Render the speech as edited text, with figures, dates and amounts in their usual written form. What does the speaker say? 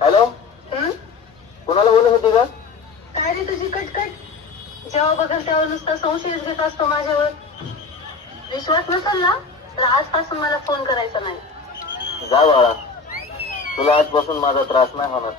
Hello, कुणाला बोलत होती का? काय रे तुझी कटकट? जेव्हा बघेल तेव्हा नुसता संशयच घेत असतो माझ्यावर. विश्वास नसेल ना तर आजपासून मला फोन करायचा नाही. जा बाळा, तुला आजपासून माझा त्रास नाही होणार.